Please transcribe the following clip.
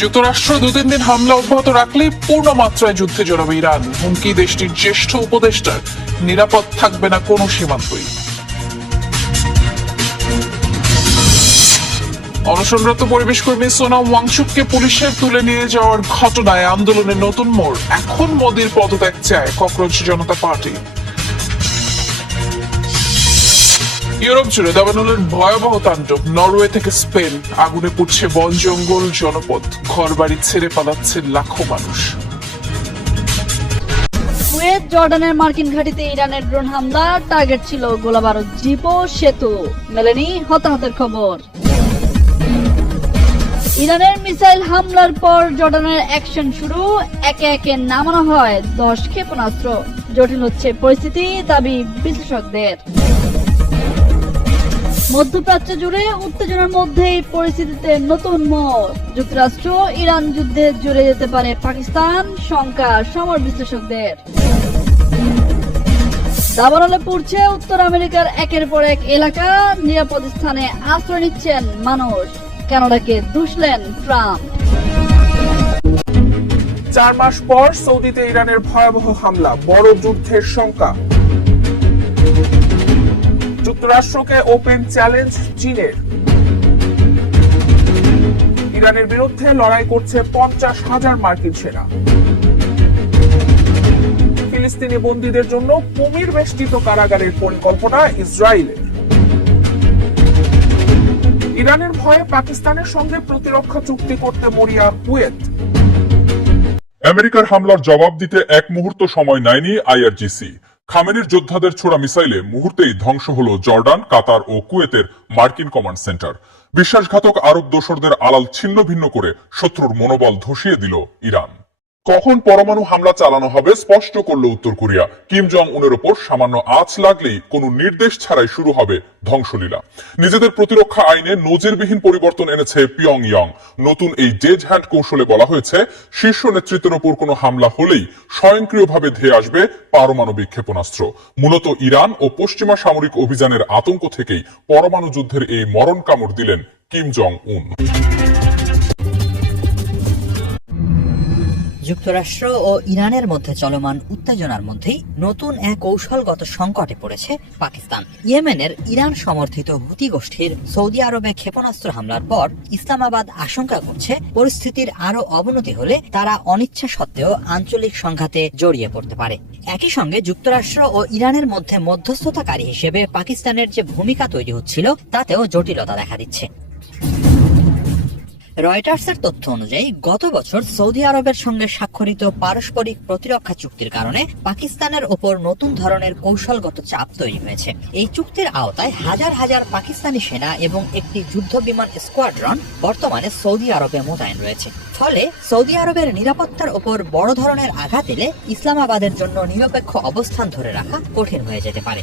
যুক্তরাষ্ট্র 2-3 দিন হামলা অব্যাহত রাখলে পূর্ণ মাত্রায় যুদ্ধে জড়াবে ইরান। হুমকি দেশটির জ্যেষ্ঠ উপদেষ্টার, নিরাপদ থাকবে না কোনো সীমান্তই। অনশনরত পরিবেশ কর্মী সোনাম ওয়াংচুককে পুলিশের তুলে নিয়ে যাওয়ার ঘটনায় আন্দোলনের নতুন মোড়। এখন মোদির পদত্যাগ চায় ককরোচ জনতা পার্টি। ইউরোপ জুড়ে দাবানলের ভয়াবহ তাণ্ডব। নরওয়ে থেকে স্পেন, আগুনে পুড়ছে বন জঙ্গল, জনপদ, ঘরবাড়ি ছেড়ে পালাচ্ছে লাখো মানুষ। কুয়েত জর্ডানের মার্কিন ঘাঁটিতে ইরানের ড্রোন হামলা, টার্গেট ছিল গোলাবারুদ জিপো সেতু, মেলেনি হতাহতের খবর। ইরানের মিসাইল হামলার পর জর্ডানের অ্যাকশন শুরু, একে একে নামানো হয় 10 ক্ষেপণাস্ত্র। জটিল হচ্ছে পরিস্থিতি, দাবি বিশ্লেষকদের। মধ্যপ্রাচ্য জুড়ে উত্তেজনার মধ্যেই পরিস্থিতিতে নতুন মোড়। যুক্তরাষ্ট্র ইরান যুদ্ধে জড়িয়ে যেতে পারে পাকিস্তান, শঙ্কা সমর বিশ্লেষকদের। দাবানলে পুড়ছে উত্তর আমেরিকার একের পর এক এলাকা, নিরাপদ স্থানে আশ্রয় নিচ্ছেন মানুষ। কানাডাকে দুষলেন ট্রাম্প। 4 মাস পর সৌদিতে ইরানের ভয়াবহ হামলা, বড় যুদ্ধের শঙ্কা। যুক্তরাষ্ট্রকে ওপেন চ্যালেঞ্জ চীনের। ইরানের বিরুদ্ধে লড়াই করছে 50,000 মার্কিন সেনা। ফিলিস্তিনি বন্দীদের জন্য কুমির বেষ্টিত কারাগারের পরিকল্পনা ইসরায়েলের। ইরানের ভয়ে পাকিস্তানের সঙ্গে প্রতিরক্ষা চুক্তি করতে মরিয়া কুয়েত। আমেরিকার হামলার জবাব দিতে এক মুহূর্ত সময় নেয়নি আইআরজিসি। খামেনির যোদ্ধাদের ছোড়া মিসাইলে মুহূর্তেই ধ্বংস হলো জর্ডান, কাতার ও কুয়েতের মার্কিন কমান্ড সেন্টার। বিশ্বাসঘাতক আরব দোসরদের আড়াল ছিন্ন ভিন্ন করে শত্রুর মনোবল ধসিয়ে দিল ইরান। কখন পরমাণু হামলা চালানো হবে স্পষ্ট করল উত্তর কোরিয়া। কিম জং উনের ওপর সামান্য আঁচ লাগলেই কোনো নির্দেশ ছাড়াই শুরু হবে ধ্বংসলীলা। নিজেদের প্রতিরক্ষা আইনে নজিরবিহীন পরিবর্তন এনেছে পিয়ংইয়ং। নতুন এই ডেজ হ্যান্ড কৌশলে বলা হয়েছে, শীর্ষ নেতৃত্বের ওপর কোনো হামলা হলেই স্বয়ংক্রিয়ভাবে ধেয়ে আসবে পারমাণবিক ক্ষেপণাস্ত্র। মূলত ইরান ও পশ্চিমা সামরিক অভিযানের আতঙ্ক থেকেই পরমাণু যুদ্ধের এই মরণ কামড় দিলেন কিম জং উন। যুক্তরাষ্ট্র ও ইরানের মধ্যে চলমান উত্তেজনার মধ্যেই নতুন এক কৌশলগত সংকটে পড়েছে পাকিস্তান। ইয়েমেনের ইরান সমর্থিত হুতি গোষ্ঠীর সৌদি আরবে ক্ষেপণাস্ত্র হামলার পর ইসলামাবাদ আশঙ্কা করছে পরিস্থিতির আরো অবনতি হলে তারা অনিচ্ছা সত্ত্বেও আঞ্চলিক সংঘাতে জড়িয়ে পড়তে পারে। একই সঙ্গে যুক্তরাষ্ট্র ও ইরানের মধ্যে মধ্যস্থতাকারী হিসেবে পাকিস্তানের যে ভূমিকা তৈরি হচ্ছিল তাতেও জটিলতা দেখা দিচ্ছে। রয়টার্সের তথ্য অনুযায়ী গত বছর সৌদি আরবের সঙ্গে স্বাক্ষরিত পারস্পরিক প্রতিরক্ষা চুক্তির কারণে পাকিস্তানের ওপর নতুন ধরনের কৌশলগত চাপ তৈরি হয়েছে। এই চুক্তির আওতায় হাজার হাজার পাকিস্তানি সেনা এবং একটি যুদ্ধ বিমান স্কোয়াড্রন বর্তমানে সৌদি আরবে মোতায়েন রয়েছে। ফলে সৌদি আরবের নিরাপত্তার ওপর বড় ধরনের আঘাত এলে ইসলামাবাদের জন্য নিরপেক্ষ অবস্থান ধরে রাখা কঠিন হয়ে যেতে পারে।